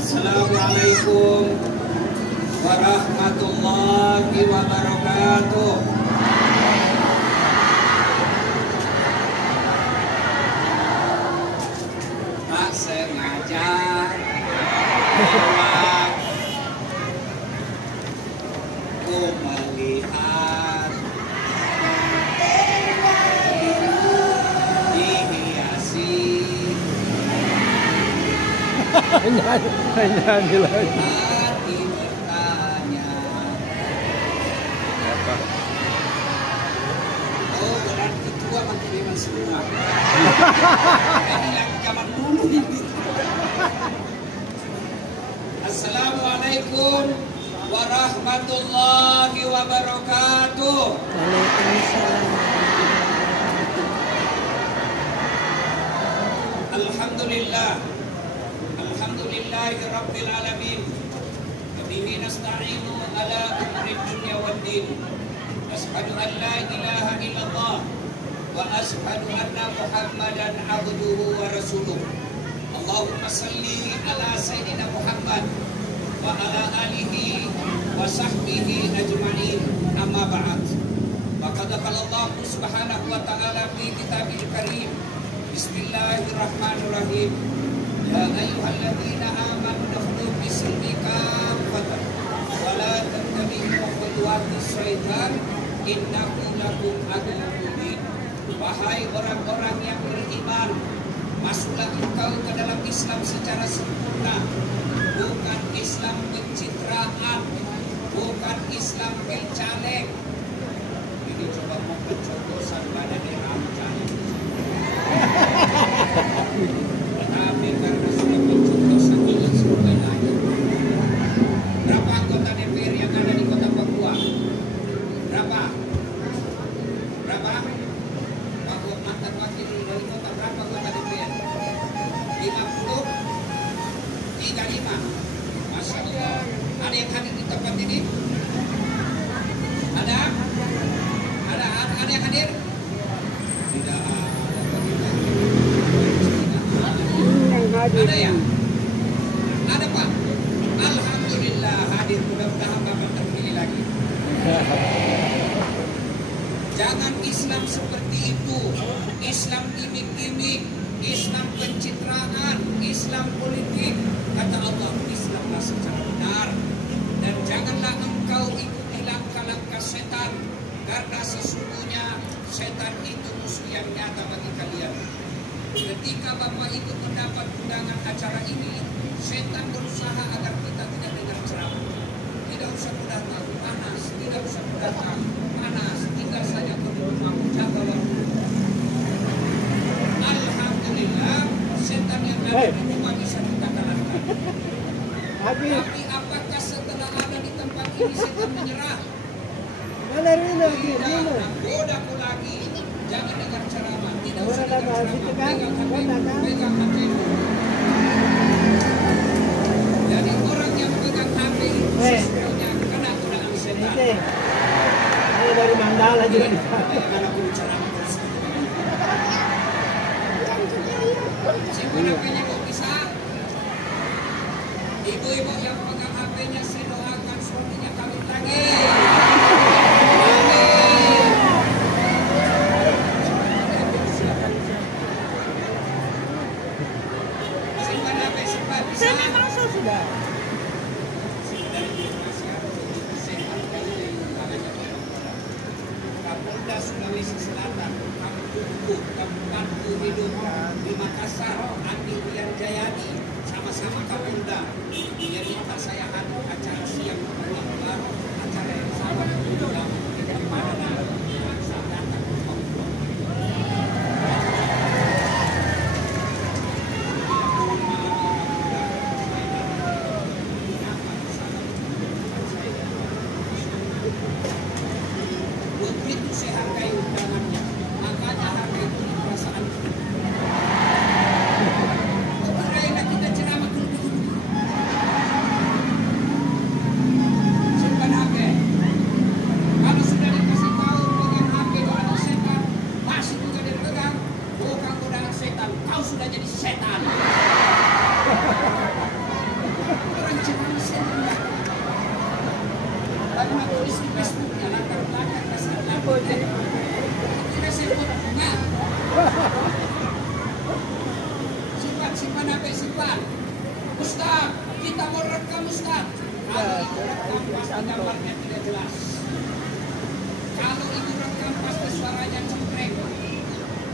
Assalamualaikum warahmatullahi wabarakatuh. Tak sengaja lewat ku melihat dihiasi nyanyi lagi. hati bertanya, oh berarti tua makin memang semua. Ini lagu zaman dulu ini. Assalamualaikum warahmatullahi wabarakatuh. Waalaikumsalam. Alhamdulillah. Alhamdulillahi rabbil alamin. Bihi nasta'inu ala umri dunya wad din. Asyhadu an la ilaha illallah wa asyhadu anna Muhammadan abduhu wa rasuluh. Allahumma salli ala sayyidina Muhammad wa ala alihi wa sahbihi ajma'in. Amma ba'd. Faqad qala Allah subhanahu wa ta'ala fi kitabil karim. Bismillahirrahmanirrahim. Ya ayyuhalladzina amanu dakhulu fi silmi kaffatan wa la tattabi'u khutuwatis syaitan innahu lakum aduwwun mubin. Wahai orang-orang yang beriman, masuklah engkau ke dalam Islam secara sempurna, bukan Islam pencitraan, bukan Islam pelcaleg. Ini coba mau pencokosan badan ramcah. Tapi karena sudah pencoblosan Allah Subhanahu. Berapa anggota DPR yang ada di Kota Papua? Berapa? Berapa? Mantan wakil dari kota berapa anggota DPR? 50? 35? Masya Allah. Ada yang hadir di tempat ini? Ada? Ada yang hadir? Tidak ada. Ada ya? Ada Pak? Alhamdulillah hadir, mudah-mudahan Bapak terpilih lagi. Jangan Islam seperti itu. Islam gimmick-gimmick, Islam pencitraan, Islam politik. Kata Allah, Islamlah secara benar. Dan janganlah engkau ikuti langkah-langkah setan, karena sesungguhnya setan itu musuh yang nyata bagi kalian. Ketika Bapak ikut mendapat undangan acara ini, setan berusaha agar kita tidak dengar ceramah. Tidak usah datang panas, tidak usah datang panas, tinggal saja ke rumah jaga waktu. Alhamdulillah, setan yang ada di rumah bisa kita kalahkan. Tapi apakah setelah ada di tempat ini setan menyerah? Tidak, godaku lagi. Jangan dengar ceramah, tidak usah dengar ceramah, pegang HP. Jadi orang yang pegang HP itu sesungguhnya kena godaan setan. Ini dari Mandala juga. Karena aku ceramah terus. Simpan HP-nya kok bisa? Ibu-ibu yang pegang HP-nya, saya doakan suaminya kawin lagi. Saya masuk sudah. Kapolda Sulawesi Selatan, Ibu tempatku hidup di Makassar, Andi Rian Jayadi, sama-sama Kapolda. Dia minta saya hadir acara siang baru, acara yang sama juga tidak pada saya datang ke Papua. Begitu saya hargai undangannya, makanya hargai perasaan. Kira-kira kita ceramah dulu. Simpan HP. Kalau sudah dikasih tahu pegang HP kalau setan, masih juga dipegang, bukan godaan setan, kau sudah jadi setan. Orang ceramah setan. Lalu nak tulis di Facebooknya, latar belakang kasih lapor. Tidak sebutnya. Simpan HP, simpan. Ustaz, kita mau rekam Ustaz. Kalau ibu rekam pasti gambarnya tidak jelas. Kalau ibu rekam pasti suaranya cempreng.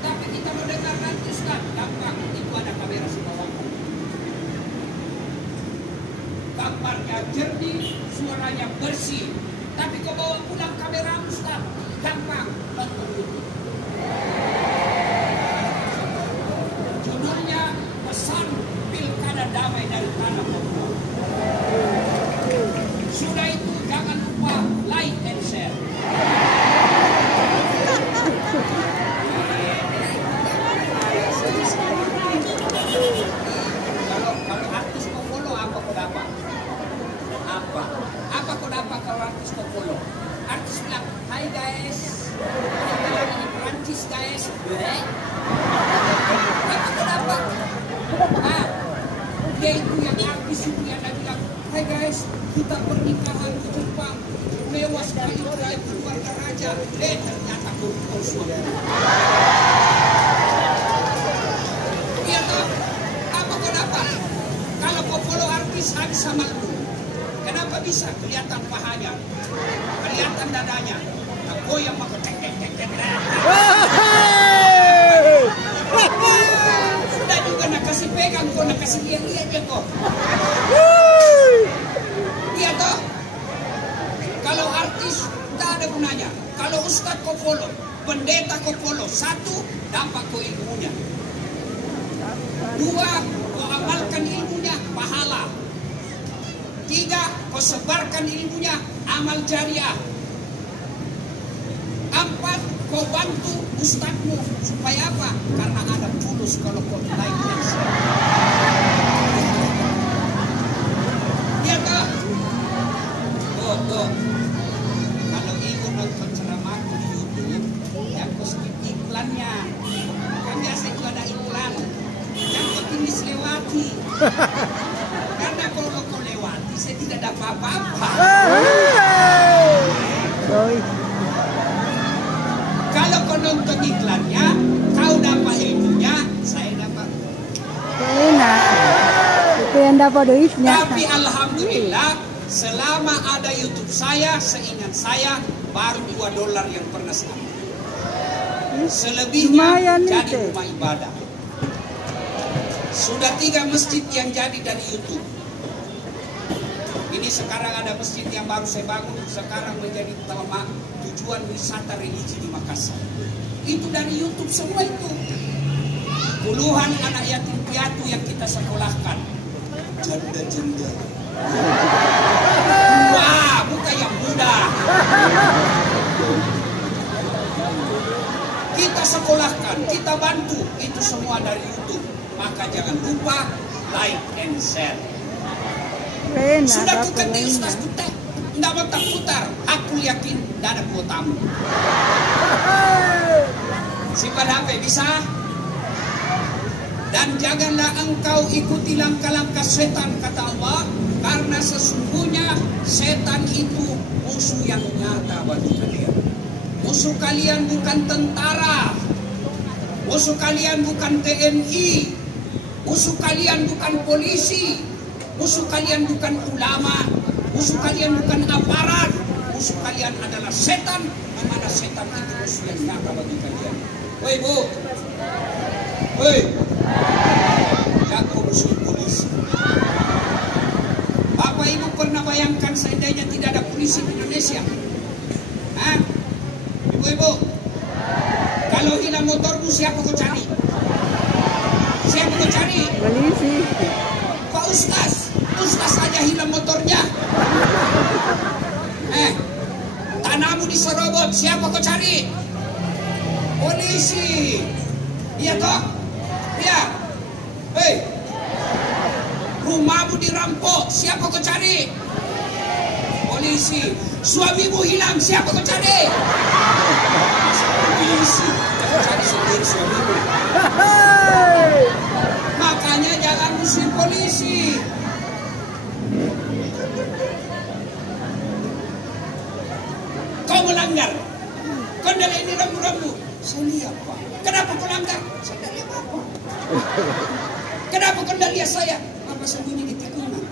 Tapi kita mau dengar nanti Ustaz, gampang. Ibu ada kamera di bawah. Gambarnya jernih, suaranya bersih. Tapi kau bawa pulang kamera Ustaz, gampang. Judulnya pesan pilkada damai dari tanah Papua. Sudah itu jangan lupa like and share. Kalau artis kau follow apa kau dapat? Apa kau dapat kalau artis kau follow? Artis bilang, hai guys, ini Perancis guys. Apa kau dapat? Dia itu yang artis itu yang dia bilang, hai guys, kita pernikahan di Jepang, mewah sekali dari keluarga raja. Ternyata koruptor suami. Iya toh? Apa kau dapat? Kalau kau follow artis habis sama lu. Kenapa bisa? Kelihatan pahanya, kelihatan dadanya, kau yang mau tek-tek-tek-tek. Sudah juga nak kasih pegang kau, nak kasih lihat aja kau. Iya toh? Kalau artis tak ada gunanya. Kalau ustaz kau follow, pendeta kau follow, satu dapat kau ilmunya, dua kau amalkan ilmunya, pahala. Tiga, kau sebarkan ilmunya, amal jariah. Empat, kau bantu ustadzmu. Supaya apa? Karena ada tulus kalau kau like dan share. Iya kak? Tuh. Kalau ibu nonton ceramahku di YouTube, yang kau skip iklannya. Kan biasa itu ada iklan. Yang kau tulis lewati. Karena kalau kau lewati, saya tidak dapat apa-apa. Kalau kau nonton iklannya, kau dapat ilmunya, saya dapat. Enak. Itu yang dapat duitnya. Tapi alhamdulillah, selama ada YouTube saya, seingat saya, baru $2 yang pernah saya ambil. Selebihnya jadi rumah ibadah. Sudah 3 masjid yang jadi dari YouTube. Ini sekarang ada masjid yang baru saya bangun, sekarang menjadi tujuan wisata religi di Makassar. Itu dari YouTube semua itu. Puluhan anak yatim piatu yang kita sekolahkan. Janda-janda. Wah, bukan yang muda. Kita sekolahkan, kita bantu. Itu semua dari YouTube. Maka jangan lupa like and share. Sudah kukati Ustaz Kutek, tidak mau tak putar. Aku yakin tidak ada kuotamu. Simpan HP bisa? Dan janganlah engkau ikuti langkah-langkah setan, kata Allah, karena sesungguhnya setan itu musuh yang nyata bagi kalian. Musuh kalian bukan tentara, musuh kalian bukan TNI, musuh kalian bukan polisi, musuh kalian bukan ulama, musuh kalian bukan aparat, musuh kalian adalah setan, yang mana setan itu musuh yang nyata bagi kalian. Woi Bu, Hei, jago musuh polisi. Bapak Ibu pernah bayangkan seandainya tidak ada polisi di Indonesia? Hah? Ibu-ibu, kalau hilang motormu siapa kau cari? Siapa kau cari? Polisi. Pak Ustaz aja hilang motornya. Tanahmu diserobot, siapa kau cari? Polisi. Iya toh? Iya. Hei, rumahmu dirampok, siapa kau cari? Polisi. Suamimu hilang, siapa kau cari? Polisi. Kau cari sendiri suamimu. Makanya jangan musuh polisi. Kau melanggar. Kau dari ini rambu-rambu. Saya lihat, Pak. Kenapa kau langgar? Saya tidak lihat apa. Kenapa kau tidak lihat saya? Apa sembunyi di tikungan?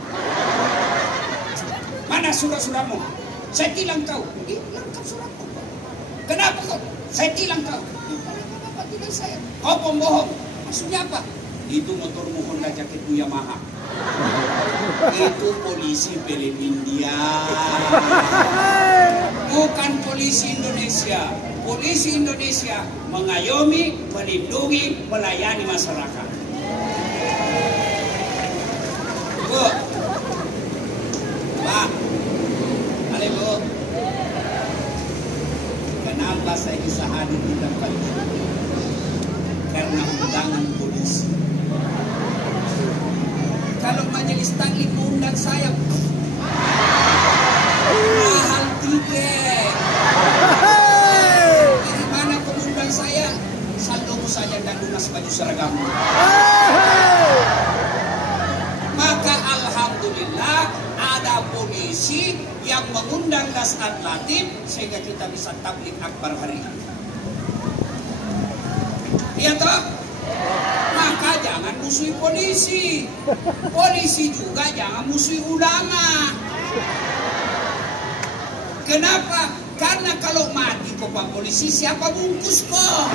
Mana surat-suratmu? Saya tilang kau. Lengkap suratmu. Kenapa kau? Saya tilang kau. Kenapa tidak saya? Kau pembohong. Maksudnya apa? Itu motormu Honda jaketmu Yamaha. Itu polisi film India. Bukan polisi Indonesia. Polisi Indonesia mengayomi, melindungi, melayani masyarakat. Bu, Pak, halo Bu. Kenapa saya bisa hadir di tempat ini? Karena undangan polisi. Kalau majelis taklim mengundang saya, mahal tiket. Dari mana mengundang saya? Saldomu saja dan lunas baju seragammu. Maka alhamdulillah ada polisi yang mengundang Dasat Latif sehingga kita bisa tabligh akbar hari ini. Iya toh? Maka jangan musuhi polisi. Polisi juga jangan musuhi ulama. Kenapa? Karena kalau mati kok Pak Polisi, siapa bungkus kok?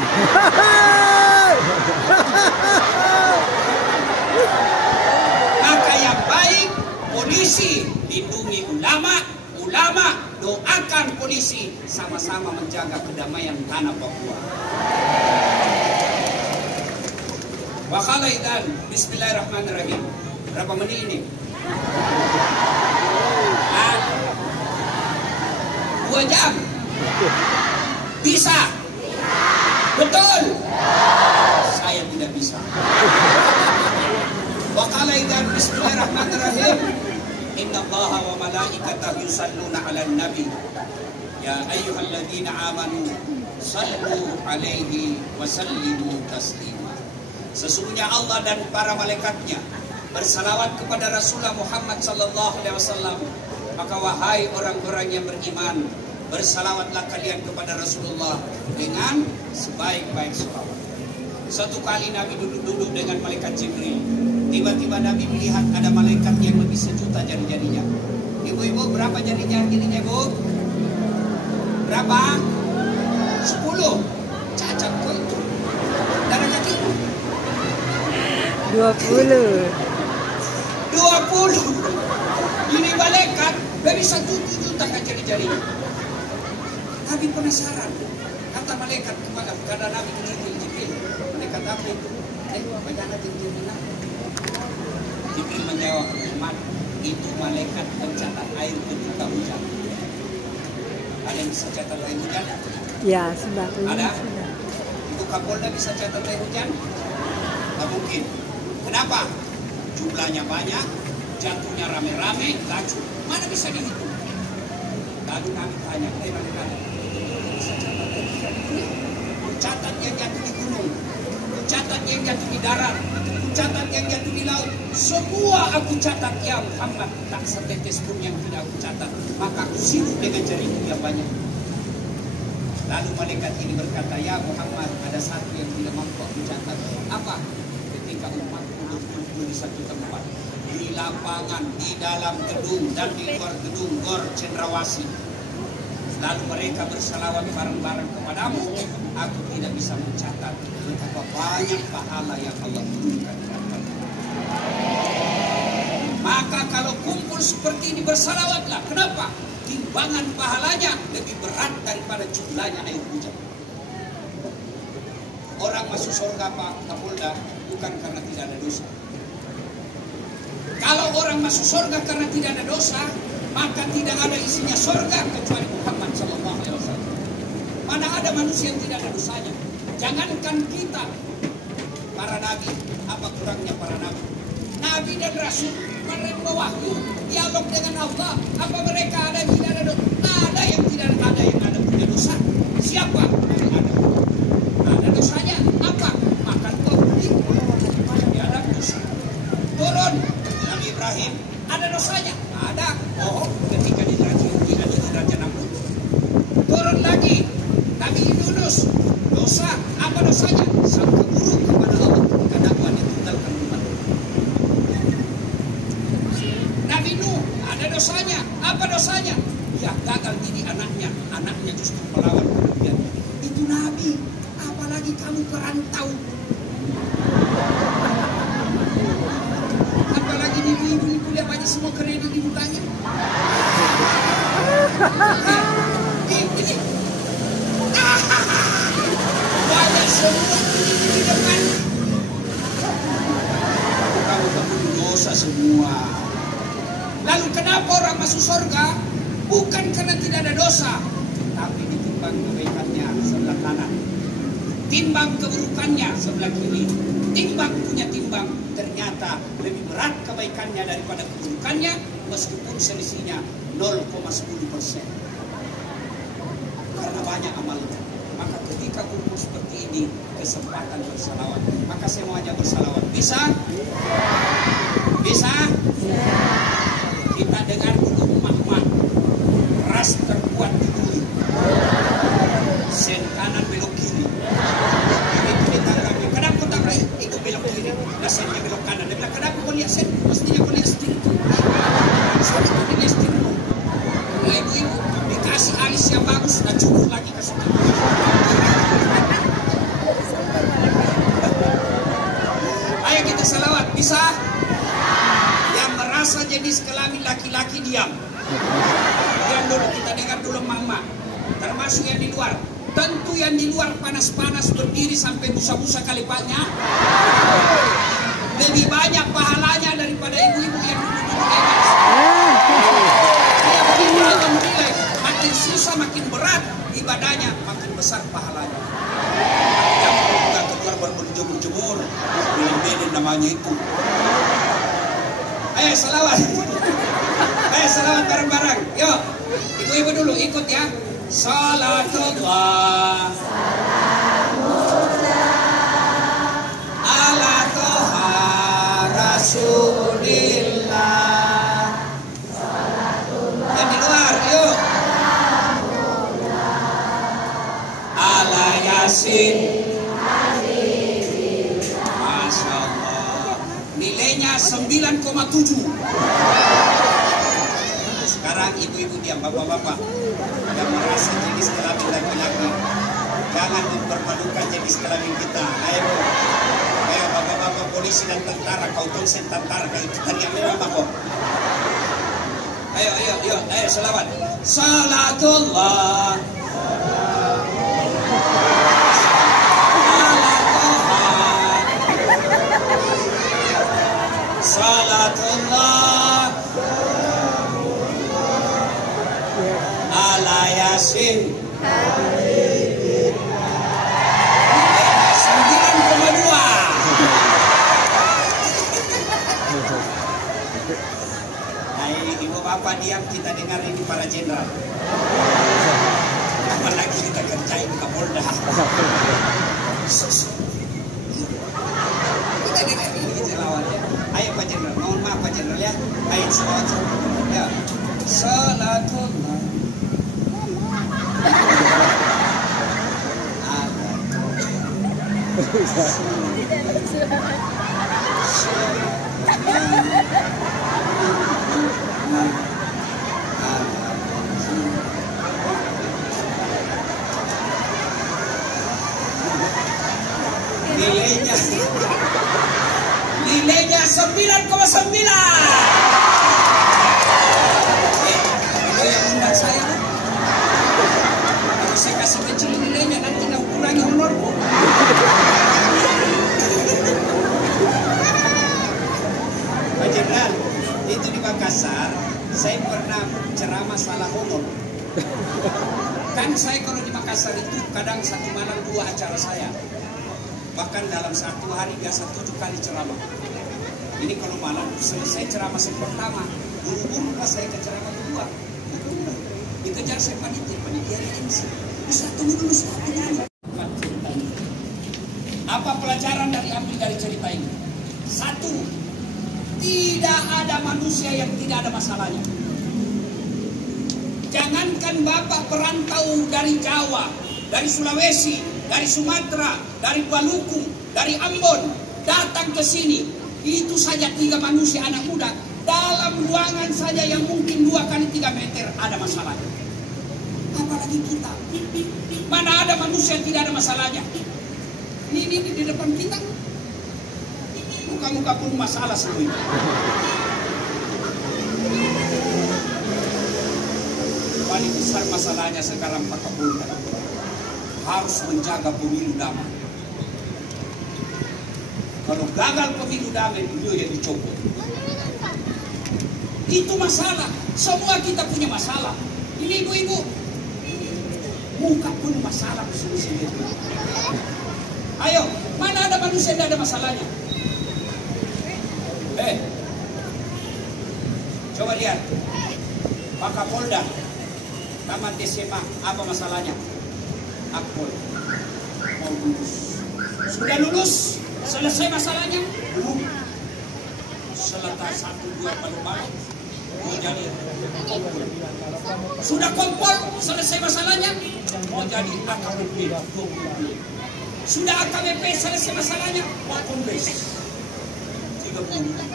Maka yang baik, polisi lindungi ulama, ulama doakan polisi, sama-sama menjaga kedamaian tanah Papua. Wakhalaidan, bismillahirrahmanirrahim. Berapa menit ini? 2 jam? Bisa? Betul? Saya tidak bisa. Wakhalaidan, bismillahirrahmanirrahim. Innallaha wa malaikatahu yusalluna 'alan nabi. Ya ayyuhalladzina amanu sallu 'alaihi wa sallimu taslima. Sesungguhnya Allah dan para malaikatnya bersalawat kepada Rasulullah Muhammad sallallahu alaihi wasallam. Maka wahai orang-orang yang beriman, bersalawatlah kalian kepada Rasulullah dengan sebaik-baik salawat. Satu kali Nabi duduk-duduk dengan malaikat Jibril. Tiba-tiba Nabi melihat ada malaikat yang lebih sejuta jari-jarinya. Ibu-ibu, berapa jari-jarinya, Bu? Berapa? 10. Cacat kok itu. Darah kaki. 20. Ini malaikat dari 1 juta kan jari-jarinya. Nabi penasaran. Kata malaikat kepada Nabi Jibril, malaikat apa itu? Bagaimana Jibril? Jibril menjawab, Muhammad, itu malaikat pencatat air ketika hujan. Ada yang bisa catat air hujan? Ya, sudah. Ada? Sudah. Itu Kapolda bisa catat air hujan? Tak mungkin. Kenapa? Jumlahnya banyak, jatuhnya rame-rame, laju. Mana bisa dihitung? Lalu Nabi tanya, malaikat, bisa catat air hujan? Catat yang jatuh di gunung, catat yang jatuh di darat, catat yang jatuh di laut. Semua aku catat ya Muhammad. Tak setetes pun yang tidak aku catat. Maka aku sibuk dengan jariku yang banyak. Lalu malaikat ini berkata, ya Muhammad, ada satu yang tidak mampu aku catat. Apa? Ketika umatku berkumpul di satu tempat, di lapangan, di dalam gedung dan di luar gedung Gor Cendrawasih. Lalu mereka bersalawat bareng-bareng kepadamu. Aku tidak bisa mencatat betapa banyak pahala yang Allah turunkan. Maka kalau kumpul seperti ini bersalawatlah. Kenapa? Timbangan pahalanya lebih berat daripada jumlahnya air hujan. Orang masuk surga Pak Kapolda bukan karena tidak ada dosa. Kalau orang masuk surga karena tidak ada dosa, maka tidak ada isinya surga kecuali Muhammad SAW. Mana ada manusia yang tidak ada dosanya? Jangankan kita, para nabi, apa kurangnya para nabi? Nabi dan Rasul menerima wahyu, dialog dengan Allah. Apa mereka ada yang tidak ada dosa? Ada yang tidak ada yang ada punya dosa. Siapa? Yang ada. Ada dosanya. Apa? Makan tauhid. Dia ada dosa. Turun Nabi Ibrahim, ada dosanya? Ada. Oh, ketika di derajat Namrud. Turun lagi Nabi Yunus, dosa. Apa dosanya? Sangka buruk kepada Allah karena Tuhan ditinggalkan umat. Nabi Nuh, ada dosanya. Apa dosanya? Dia gagal didik anaknya justru melawan kemudian. Itu Nabi, apalagi kamu perantau. Apalagi ibu-ibu ini kuliah banyak semua kredit di mukanya. Ini. Banyak semua di depan. Kamu dosa semua. Lalu kenapa orang masuk surga? Bukan karena tidak ada dosa, tapi ditimbang kebaikannya sebelah kanan, timbang keburukannya sebelah kiri. Timbang punya timbang, ternyata lebih berat kebaikannya daripada keburukannya, meskipun selisihnya 0,10%. Karena banyak amalnya. Maka ketika kumpul seperti ini, kesempatan bersalawat. Maka semuanya bersalawat. Bisa? Bisa? Kita dengar dulu emak-emak. Ras terkuat di bumi. Sen kanan belok kiri. Itu ditangkapnya. Kenapa tak baik? Itu belok kiri. Nah sennya belok kanan. Dia bilang, kenapa kau lihat sen? Mestinya kau lihat setir itu. Soalnya kau lihat setir itu. Nah ibu-ibu dikasih alis yang bagus. Nah cukup lagi kasih. Ayo kita salawat. Bisa? Yang merasa jenis kelamin laki-laki diam. Diam dulu, kita dengar dulu mama. Termasuk yang di luar. Tentu yang di luar panas-panas berdiri sampai busa-busa kalipanya. Lebih banyak pahalanya daripada ibu-ibu yang duduk-duduk emas. Dia begitu aja menilai. Makin susah, makin berat ibadahnya, makin besar pahalanya. Yang bukan keluar berjemur-jemur. Bilang-bilang namanya itu. Ayo salawat. Ayo salawat bareng-bareng. Yuk, ibu-ibu dulu ikut ya. Salatullah ala toha rasulillah. Yang di luar, yuk. Ala yasin. Masya Allah. Nilainya 9,7. Sekarang ibu-ibu diam, bapak-bapak yang merasa jenis kelamin laki-laki, jangan mempermalukan jenis kelamin kita. Ayo bapak-bapak polisi dan tentara, kau konsen tentara, kau tarian apa kok? Ayo selawat. Salatullah Salatullah ala yasin 9,2. Nah, ibu bapak diam, kita dengar ini para jenderal. Apalagi kita kerjain Kapolda. Kita dengar ini selawatnya. Ayo Pak Jenderal, mohon maaf Pak Jenderal ya. Ayo selawat. Ya. Salatullah. Nilainya Nilainya 9,9. Itu yang undang saya. Kalau saya kasih kecil nilainya nanti nak kurangi honorku. Pak Jenderal, itu di Makassar saya pernah ceramah salah honor. Kan saya kalau di Makassar itu kadang satu malam 2 acara saya. Bahkan dalam satu hari biasa 7 kali ceramah. Ini kalau malam selesai ceramah saya pertama, buru-buru pas saya ke ceramah kedua. Dikejar saya panitia MC. Ustaz tunggu dulu. Apa pelajaran ambil dari cerita ini? 1, tidak ada manusia yang tidak ada masalahnya. Jangankan Bapak perantau dari Jawa, dari Sulawesi, dari Sumatera, dari Maluku, dari Ambon, datang ke sini. Itu saja 3 manusia anak muda. Dalam ruangan saja yang mungkin 2 kali 3 meter ada masalahnya. Apalagi kita. Mana ada manusia yang tidak ada masalahnya. Ini di depan kita. Muka-muka pun masalah semua. Paling besar masalahnya sekarang Pak Kapolda harus menjaga pemilu damai. Kalau gagal pemilu damai, beliau yang dicopot. Itu masalah. Semua kita punya masalah. Ini ibu-ibu, muka pun masalah sendiri. Ayo, mana ada manusia yang tidak ada masalahnya? Coba lihat, Pak Kapolda, tamat SMA, apa masalahnya? Akpol, mau lulus. Sudah lulus, selesai masalahnya? Belum. Selesai 1-2 malu-malu, mau jadi kompol. Sudah kompol, selesai masalahnya? Mau jadi AKBP. Sudah AKBP, selesai masalahnya? Mau kongres. 3 bulan.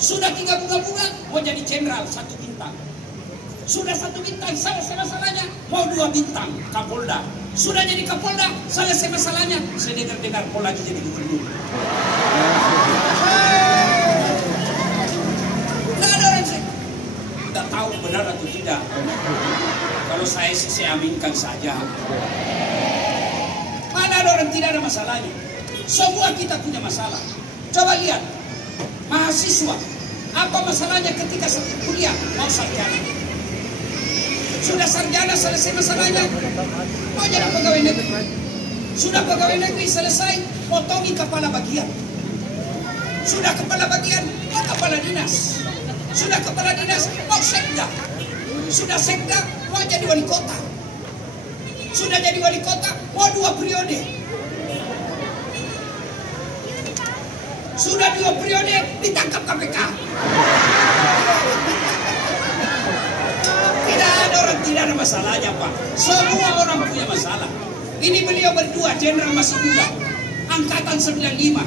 Sudah 3 bunga-bunga, mau jadi jenderal 1 bintang. Sudah 1 bintang, selesai masalahnya? Mau 2 bintang, Kapolda. Sudah jadi Kapolda, selesai masalahnya? Saya dengar mau lagi jadi gubernur. Tidak ada orang saya. Tidak tahu benar atau tidak. Kalau saya sih saya aminkan saja. Mana ada orang tidak ada masalahnya? Semua kita punya masalah. Coba lihat, mahasiswa, apa masalahnya ketika kuliah mau sarjana? Sudah sarjana selesai masalahnya, mau jadi pegawai negeri. Sudah pegawai negeri selesai, potongi kepala bagian. Sudah kepala bagian, mau kepala dinas. Sudah kepala dinas, mau sekda. Sudah sekda, mau jadi wali kota. Sudah jadi wali kota, mau 2 periode. Sudah 2 periode, ditangkap KPK. Tidak ada masalahnya Pak. Semua orang punya masalah. Ini beliau berdua, jenderal masih muda, angkatan 95,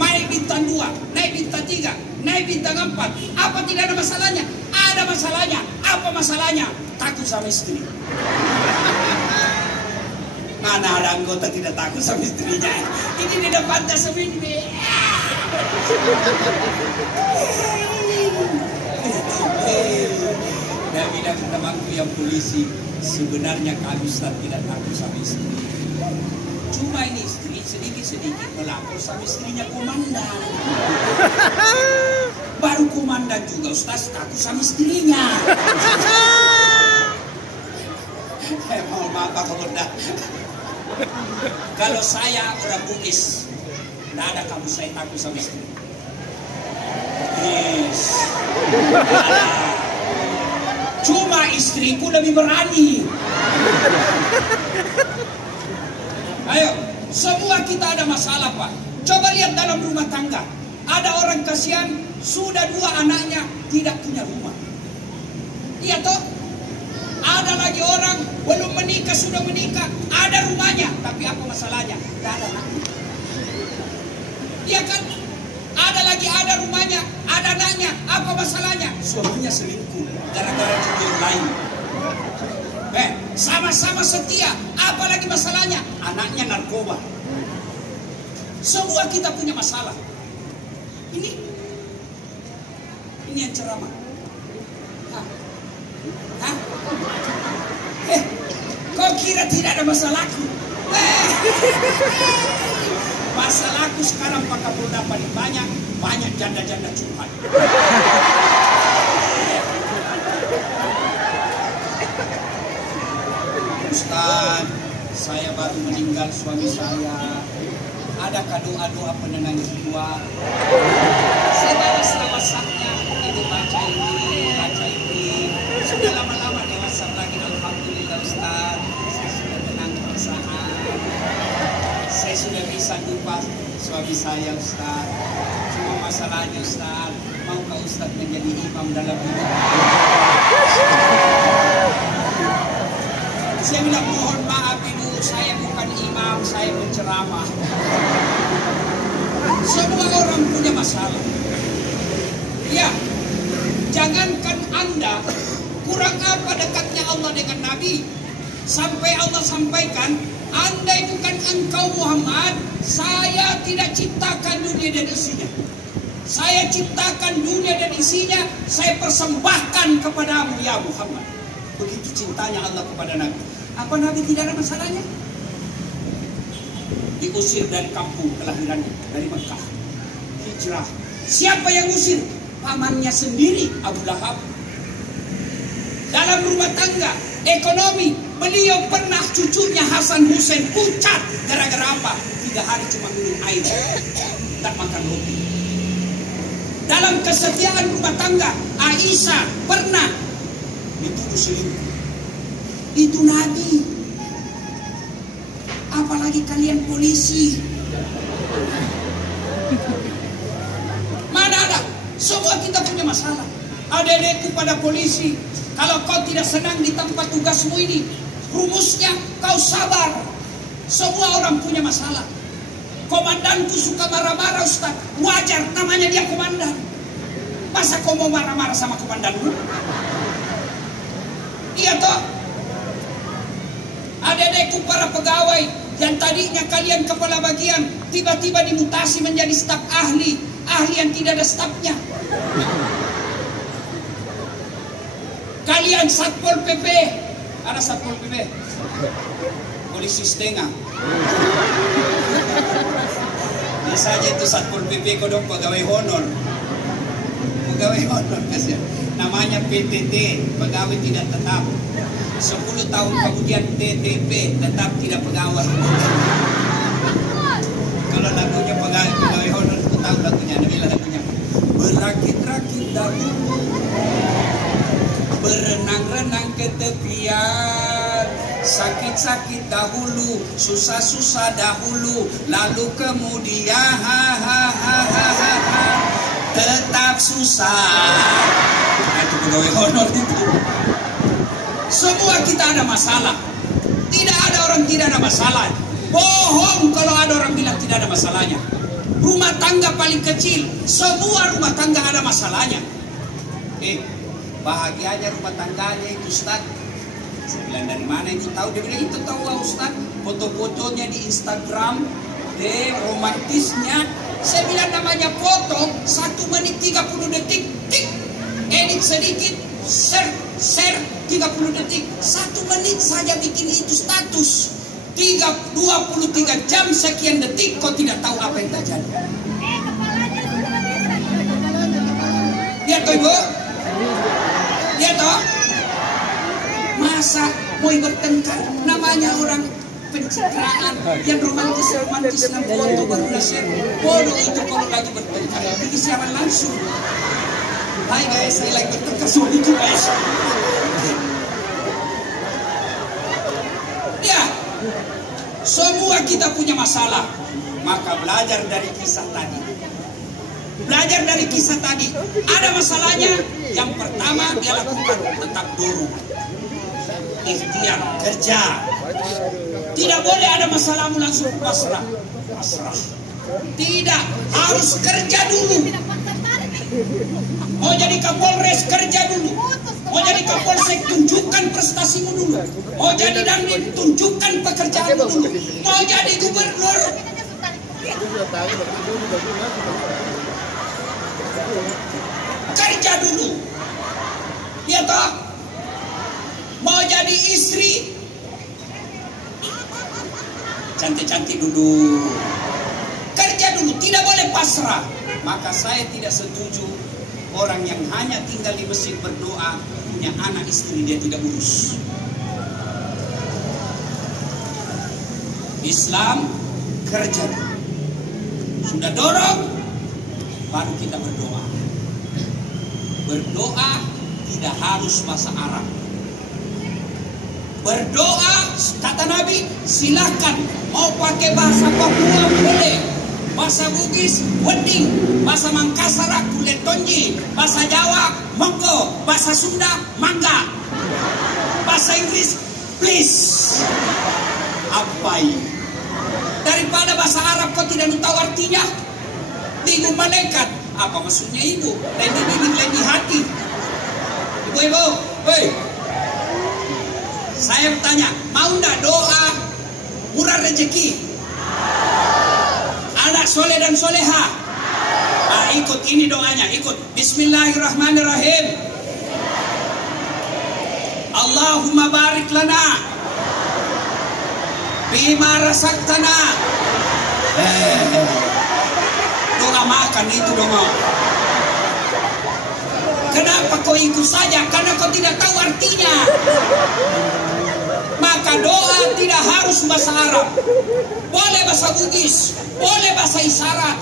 naik bintang 2, naik bintang 3, naik bintang 4. Apa tidak ada masalahnya? Ada masalahnya. Apa masalahnya? Takut sama istri. Mana ada anggota tidak takut sama istrinya? Ini di depan seminggu. Dia bilang temanku yang polisi, sebenarnya kami tidak takut sama istri. Cuma ini istri sedikit-sedikit melapor sama istrinya komandan. Baru komandan juga Ustaz takut sama istrinya. Mohon maaf Pak Kapolda. Kalau saya orang Bugis, tidak ada kamu saya takut sama istri. Yes. Cuma istriku lebih berani. Ayo, semua kita ada masalah Pak. Coba lihat dalam rumah tangga. Ada orang kasihan, sudah 2 anaknya tidak punya rumah. Iya toh? Ada lagi orang belum menikah, sudah menikah, ada rumahnya, tapi apa masalahnya? Tidak ada anaknya. Iya kan? Ada rumahnya, ada anaknya, apa masalahnya? Suaminya selingkuh gara-gara jodoh lain. Sama-sama setia, apa lagi masalahnya? Anaknya narkoba. Semua kita punya masalah. Ini yang ceramah. Hah? Kau kira tidak ada masalahku? Masalahku sekarang pakai Kapolda paling banyak janda-janda curhat. Ustaz, saya baru meninggal suami saya. Adakah doa-doa penenang jiwa? Saya balas WhatsApp-nya, itu baca ini. Sudah lama-lama di WhatsApp lagi. Alhamdulillah Ustaz, saya sudah tenang perasaan. Saya sudah bisa lupa suami saya Ustaz. Cuma masalahnya Ustaz, maukah Ustaz menjadi imam dalam hidup? Saya bilang mohon maaf ibu, saya bukan imam, saya penceramah. Semua orang punya masalah. Ya, jangankan Anda, kurang apa dekatnya Allah dengan Nabi. Sampai Allah sampaikan, andai bukan engkau Muhammad, saya tidak ciptakan dunia dan isinya. Saya ciptakan dunia dan isinya, saya persembahkan kepadamu ya Muhammad. Begitu cintanya Allah kepada Nabi. Apa Nabi tidak ada masalahnya? Diusir dari kampung kelahirannya, dari Mekah. Hijrah. Siapa yang usir? Pamannya sendiri, Abu Lahab. Dalam rumah tangga, ekonomi, beliau pernah cucunya Hasan Hussein pucat. Gara-gara apa? 3 hari cuma minum air, tak makan roti. Dalam kesetiaan rumah tangga, Aisyah pernah dituduh selingkuh. Itu Nabi. Apalagi kalian polisi. Mana ada? Semua kita punya masalah. Adik-adikku pada polisi, kalau kau tidak senang di tempat tugasmu ini, rumusnya kau sabar. Semua orang punya masalah. Komandanku suka marah-marah Ustaz. Wajar, namanya dia komandan. Masa kau mau marah-marah sama komandanmu? Iya toh? Adik-adikku para pegawai yang tadinya kalian kepala bagian, tiba-tiba dimutasi menjadi staf ahli yang tidak ada stafnya. Kalian Satpol PP, ada Satpol PP, polisi setengah. Biasanya itu Satpol PP kodok pegawai honor. Pegawai honor kasihan. Namanya PTT, pegawai tidak tetap. 10 tahun kemudian TTP, tetap tidak pegawai. Kalau lagunya pegawai honor, itu tahu lagunya. Nabilah lagunya. Berakit-rakit dahulu, berenang-renang ke tepian, sakit-sakit dahulu, susah-susah dahulu, lalu kemudian tetap susah. Itu pegawai honor itu. Semua kita ada masalah. Tidak ada orang tidak ada masalah. Bohong kalau ada orang bilang tidak ada masalahnya. Rumah tangga paling kecil, semua rumah tangga ada masalahnya. Bahagianya rumah tangganya itu Ustaz. Saya bilang dari mana itu tahu? Dia bilang itu tahu Ustaz. Foto-fotonya di Instagram, romantisnya. Saya bilang namanya foto 1 menit 30 detik, tik, edit sedikit, share 30 detik. 1 menit saja bikin itu status. 23 jam sekian detik kau tidak tahu apa yang terjadi. Lihat toh Ibu? Lihat toh? Masa mau bertengkar? Namanya orang pencitraan yang romantis dan foto baru share. Bodoh itu kalau lagi bertengkar. Ini siaran langsung. Hai guys, saya lagi bertengkar soal itu guys. Ya, semua kita punya masalah. Maka belajar dari kisah tadi. Belajar dari kisah tadi. Ada masalahnya. Yang pertama dia lakukan tetap dorong. Ikhtiar, kerja. Tidak boleh ada masalahmu langsung pasrah. Tidak, harus kerja dulu. Mau jadi Kapolres, kerja dulu. Mau jadi Kapolsek, tunjukkan prestasimu dulu. Mau jadi Dandim, tunjukkan pekerjaanmu dulu. Mau jadi gubernur, Kerja dulu. Dia toh mau jadi istri, cantik-cantik dulu. Kerja dulu, tidak boleh pasrah. Maka saya tidak setuju orang yang hanya tinggal di masjid berdoa, punya anak istri dia tidak urus. Islam kerja dulu. Sudah dorong, baru kita berdoa. Berdoa tidak harus bahasa Arab. Berdoa, kata Nabi, silakan. Mau pakai bahasa Papua boleh, bahasa Bugis wedding, bahasa Mangkasar kulit tonji, bahasa Jawa monggo, bahasa Sunda mangga, bahasa Inggris please. Apa ini? Daripada bahasa Arab kau tidak tahu artinya, bingung malaikat. Apa maksudnya ibu? Lain di bibir, lain di hati. Ibu, hei, saya bertanya, mau ndak doa murah rezeki? Anak soleh dan soleha. Ikut ini doanya, ikut. Bismillahirrahmanirrahim. Allahumma barik lana bima rasaktana. Doa makan itu doa. Kenapa kau ikut saja? Karena kau tidak tahu artinya. Maka doa tidak harus bahasa Arab. Boleh bahasa Bugis, boleh bahasa isyarat.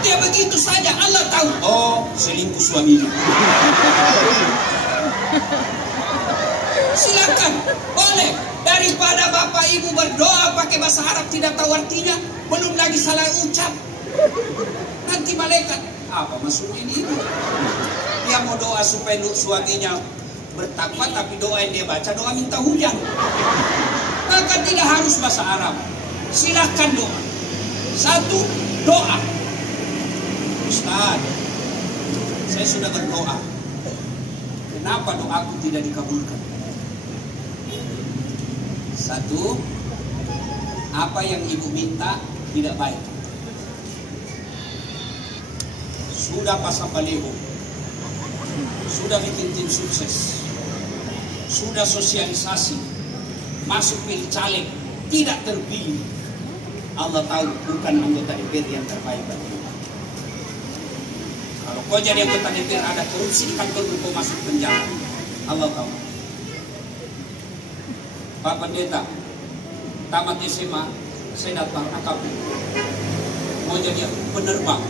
Dia begitu saja, Allah tahu. Oh, selingkuh suaminya. Silakan, boleh. Daripada bapak ibu berdoa pakai bahasa Arab tidak tahu artinya, belum lagi salah ucap. Nanti malaikat, apa maksudnya ini? Dia mau doa supaya suaminya bertakwa, tapi doa yang dia baca doa minta hujan. Maka tidak harus bahasa Arab. Silakan doa. Satu, doa. Ustaz, saya sudah berdoa. Kenapa doaku tidak dikabulkan? Satu, apa yang ibu minta tidak baik. Sudah pasang baliho, sudah bikin tim sukses, sudah sosialisasi, masuk pilih caleg, tidak terpilih. Allah tahu bukan anggota DPR yang terbaik bagi ibu. Kalau kau jadi anggota DPR ada korupsi di kantor, kau masuk penjara. Allah tahu. Pak Pendeta, tamat SMA, saya daftar AKP. Mau jadi penerbang.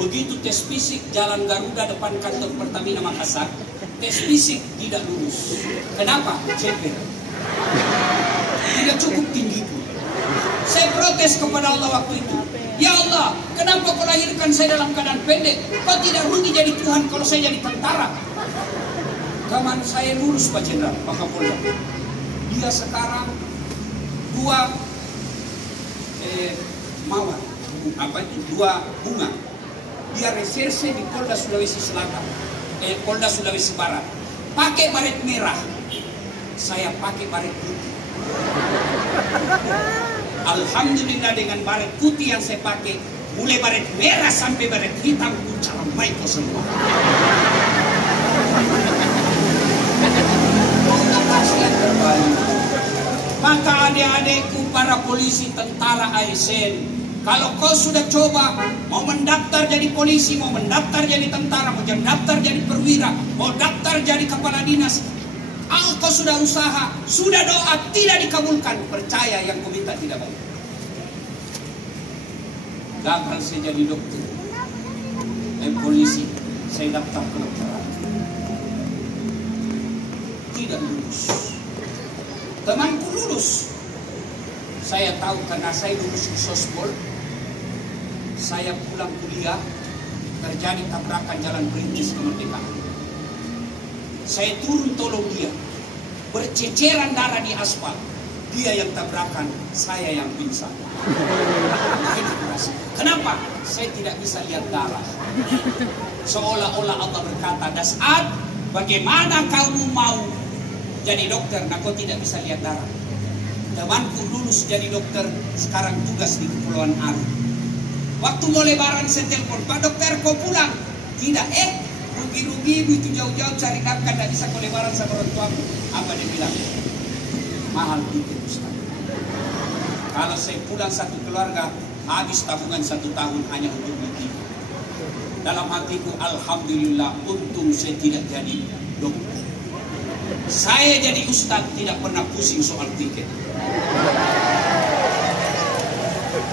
Begitu tes fisik Jalan Garuda depan kantor Pertamina Makassar, tes fisik tidak lulus. Kenapa? CP. Tidak cukup tinggi. Saya protes kepada Allah waktu itu. Ya Allah, kenapa kau lahirkan saya dalam keadaan pendek? Kau tidak rugi jadi Tuhan kalau saya jadi tentara. Kapan saya lulus Pak Jenderal, Pak Kapolda. Dia sekarang dua mawar, dua bunga. Dia reserse di Polda Sulawesi Selatan, Polda Sulawesi Barat. Pakai baret merah, saya pakai baret putih. Alhamdulillah dengan baret putih yang saya pakai, mulai baret merah sampai baret hitam, caramai kau semua. Yang terbaik. Maka adik-adikku para polisi, tentara, ASN, kalau kau sudah coba mau mendaftar jadi polisi, mau mendaftar jadi tentara, mau mendaftar jadi perwira, mau daftar jadi kepala dinas, kau sudah usaha, sudah doa, tidak dikabulkan, percaya yang kau minta tidak baik. Gagal saya jadi dokter, polisi, saya daftar kedokteran, tidak lulus. Temanku lulus. Saya tahu karena saya lulus di sospol. Saya pulang kuliah, terjadi tabrakan jalan perintis kemerdekaan. Saya turun tolong dia, berceceran darah di aspal. Dia yang tabrakan, saya yang pingsan. Kenapa? Saya tidak bisa lihat darah. Seolah-olah Allah berkata, Das'ad, bagaimana kamu mau jadi dokter? Nah, kau tidak bisa lihat darah. Temanku lulus jadi dokter, sekarang tugas di Kepulauan Aru. Waktu mau lebaran saya telepon, Pak dokter kau pulang? Tidak, rugi-rugi itu jauh-jauh cari nafkah, tidak bisa kau lebaran sama orang tuamu. Apa dia bilang? Mahal tiket Ustaz. Kalau saya pulang satu keluarga, habis tabungan 1 tahun hanya untuk beli. Dalam hatiku, alhamdulillah, untung saya tidak jadi dokter. Saya jadi ustaz, tidak pernah pusing soal tiket.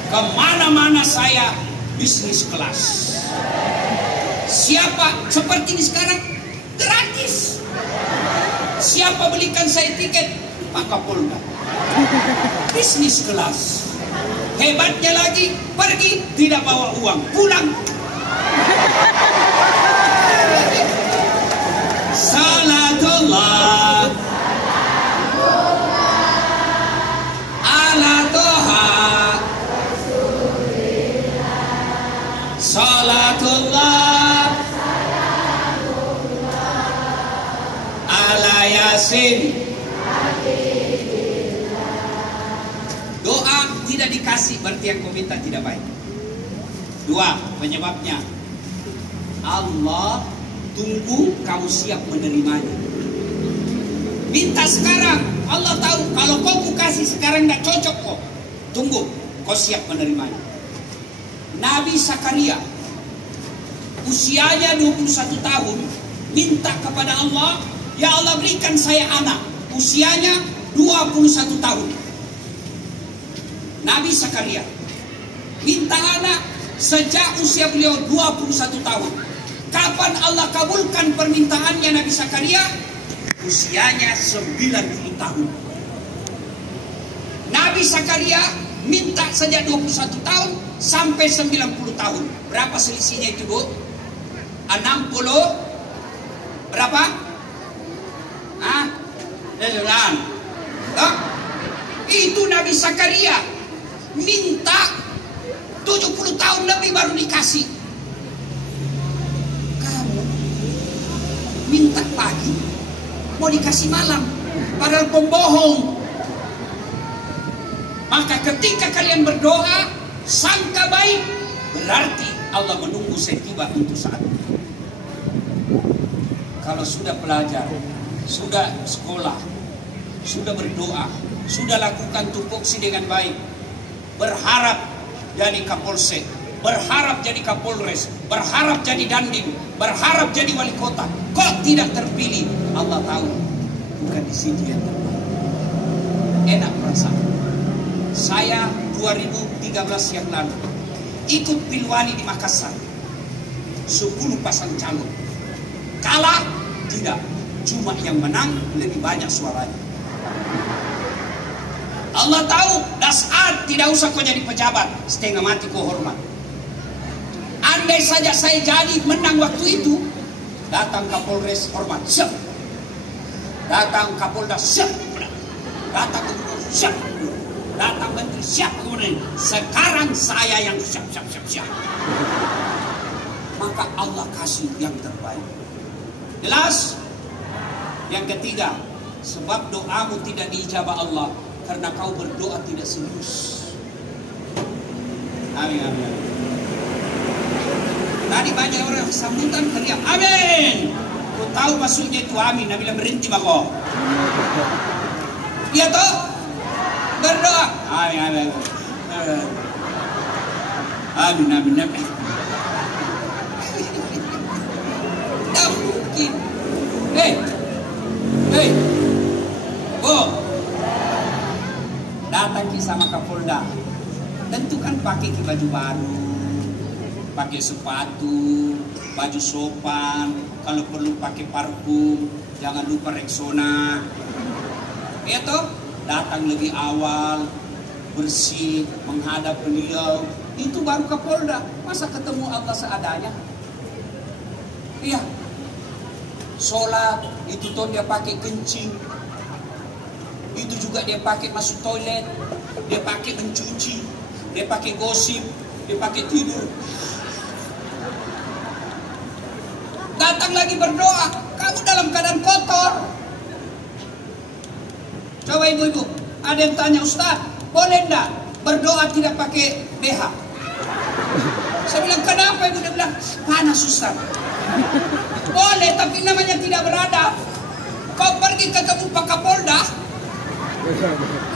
Kemana-mana saya bisnis kelas. Siapa seperti ini sekarang? Gratis. Siapa belikan saya tiket? Pak Kapolda. Bisnis kelas. Hebatnya lagi, pergi tidak bawa uang, pulang. Salatullah ala Toha, salatullah ala Yasin. Doa tidak dikasih berarti yang kau minta tidak baik. 2 penyebabnya, Allah tunggu kamu siap menerimanya. Minta sekarang, Allah tahu kalau kau kasih sekarang tidak cocok kok. Tunggu, kau siap menerimanya. Nabi Zakaria usianya 21 tahun minta kepada Allah, ya Allah berikan saya anak. Usianya 21 tahun. Nabi Zakaria minta anak sejak usia beliau 21 tahun. Kapan Allah kabulkan permintaannya Nabi Zakaria? Usianya 90 tahun. Nabi Zakaria minta sejak 21 tahun sampai 90 tahun. Berapa selisihnya itu, Bu? 60 berapa? Itu Nabi Zakaria minta 70 tahun lebih baru dikasih. Kamu minta pagi mau dikasih malam, padahal pembohong. Maka ketika kalian berdoa sangka baik, berarti Allah menunggu saya tiba untuk saat itu. Kalau sudah belajar, sudah sekolah, sudah berdoa, sudah lakukan tupoksi dengan baik, berharap jadi Kapolsek, berharap jadi Kapolres, berharap jadi Dandim, berharap jadi wali kota, kok tidak terpilih? Allah tahu bukan di situ yang terbaik. Enak perasaan. Saya 2013 yang lalu ikut pilwali di Makassar, 10 pasang calon. Kalah? Tidak, cuma yang menang lebih banyak suaranya. Allah tahu, Das'ad tidak usah kau jadi pejabat, setengah mati kau hormat. Andai saja saya jadi menang waktu itu, datang Kapolres hormat, siap. Datang Kapolda, siap. Datang Gubernur, siap. Datang Menteri, siap. Kemudian sekarang saya yang siap. Maka Allah kasih yang terbaik. Jelas? Yang ketiga, sebab doamu tidak diijabah Allah karena kau berdoa tidak serius. Amin. Tadi banyak orang sambutan teriak amin. Kau tahu maksudnya itu amin. Nabi bilang berhenti bako. Iya toh? Berdoa amin. Tak mungkin. Hei, datang sama Kapolda, tentu kan pakai baju baru, pakai sepatu, baju sopan, kalau perlu pakai parfum, jangan lupa Rexona. Ya toh, datang lebih awal, bersih, menghadap beliau, itu baru Kapolda. Masa ketemu Allah seadanya? Iya. Sholat, itu tuh dia pakai kencing. Itu juga dia pakai masuk toilet, dia pakai mencuci, dia pakai gosip, dia pakai tidur. datang lagi berdoa, kamu dalam keadaan kotor. Coba ibu-ibu, ada yang tanya, Ustaz, boleh enggak berdoa tidak pakai BH? Saya bilang, kenapa ibu? Dia bilang, panas Ustaz. Boleh, tapi namanya tidak beradab. Kau pergi ketemu Pak Kapolda,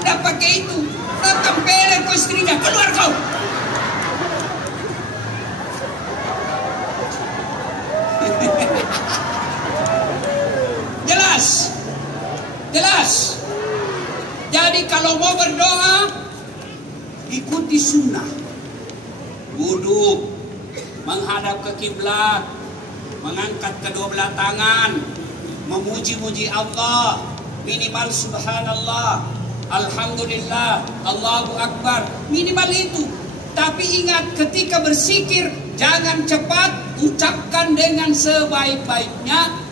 tidak pakai itu, datang pelek ke istrinya, keluar kau. Jelas, jelas. Jadi kalau mau berdoa, ikuti sunnah. Wudhu, menghadap ke kiblat, mengangkat kedua belah tangan, memuji-muji Allah, minimal subhanallah, alhamdulillah, Allahu Akbar, minimal itu. Tapi ingat, ketika berzikir jangan cepat, ucapkan dengan sebaik-baiknya.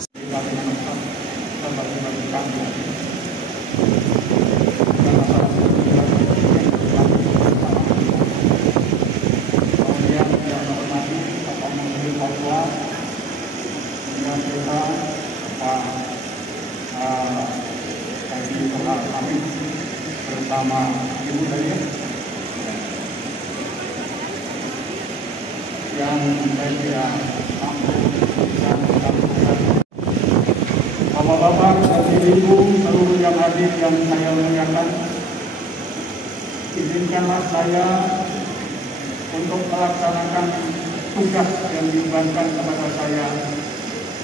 bersama Ibu tadi yang saya kira mampu dan melakukan. Bapak-bapak dan ibu seluruh yang hadir yang saya muliakan, izinkanlah saya untuk melaksanakan tugas yang dibebankan kepada saya,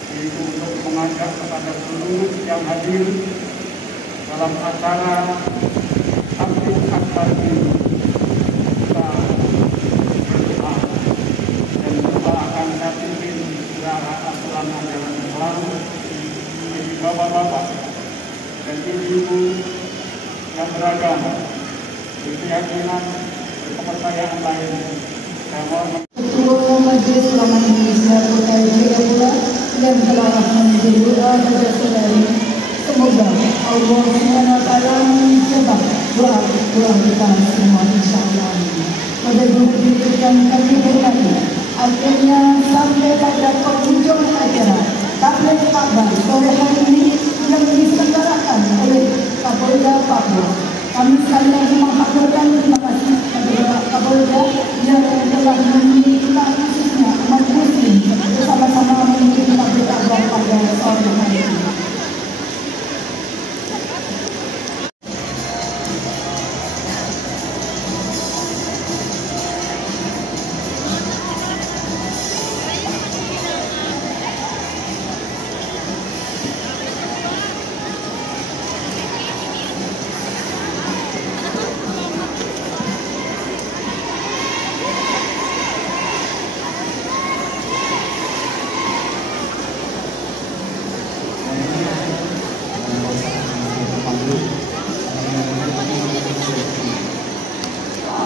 yaitu untuk mengajak kepada seluruh yang hadir dalam acara Tabligh Akbar ini. Kita berdoa dan mendoakan hadirin segala selama jalan selalu bagi bapak-bapak dan ibu-ibu yang beragama, berkeyakinan, berkepercayaan lain. Ketua Majelis Ulama Indonesia Kota Jayapura yang telah menjadi doa pada saudari, semoga Allah SWT menjawab doa kita semua, insyaallah. Pada guru yang kami hormati, akhirnya sampai pada penghujung acara Tabligh Akbar sore hari ini yang diselenggarakan oleh Kapolda Papua. Kami sekali lagi mengaturkan terima kasih kepada Kapolda yang telah memiliki khususnya umat muslim bersama-sama mengikuti Tabligh Akbar pada sore hari ini.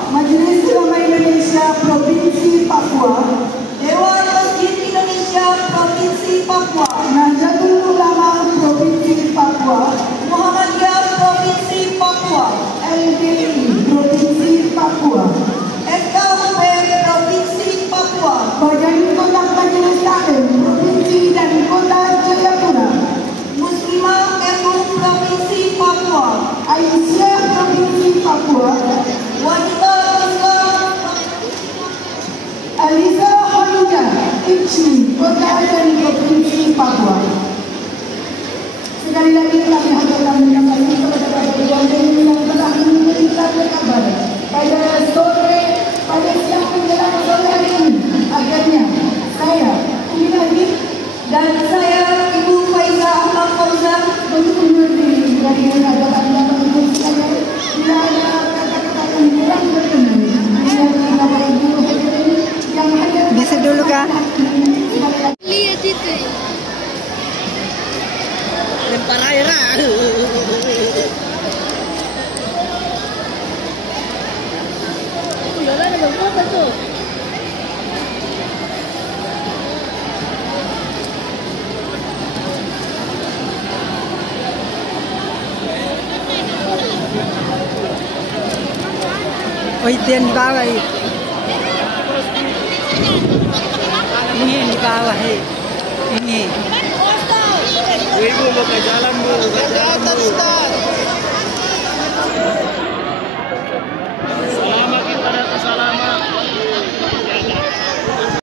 Majelis Ulama Indonesia Provinsi Papua, Dewan Masjid Indonesia Provinsi Papua, Nahdlatul Ulama Provinsi Papua, Muhammadiyah Provinsi Papua, LDI Provinsi Papua, FKUP Provinsi Papua, Badan Kota Majelis Taklim Provinsi dan Kota Jayapura, Muslimah MU Provinsi Papua, Aisyah Provinsi Papua, Wanita Islam Aliza Hamida Ichi Kota dan Provinsi Papua. Sekali lagi kami haturkan terima kasih kepada Bapak Ibu yang telah mengikuti Tabligh Akbar pada siang menjelang sore hari ini. Akhirnya saya Umi Lagi dan saya Ibu Faiza Ahmad Fauzan undur diri dari hadapan Bapak Ibu sekalian. Bila ada kata-kata yang kurang berkenan, bila Bapak Ibu hadirin yang hadir Bisa dulu kah? lihat itu. Lempar air. Udah ada berapa tuh? Oh, itu yang di bawah itu. Ini yang di bawah itu. Ini. Ibu mau ke jalan bu, ke jalan bu.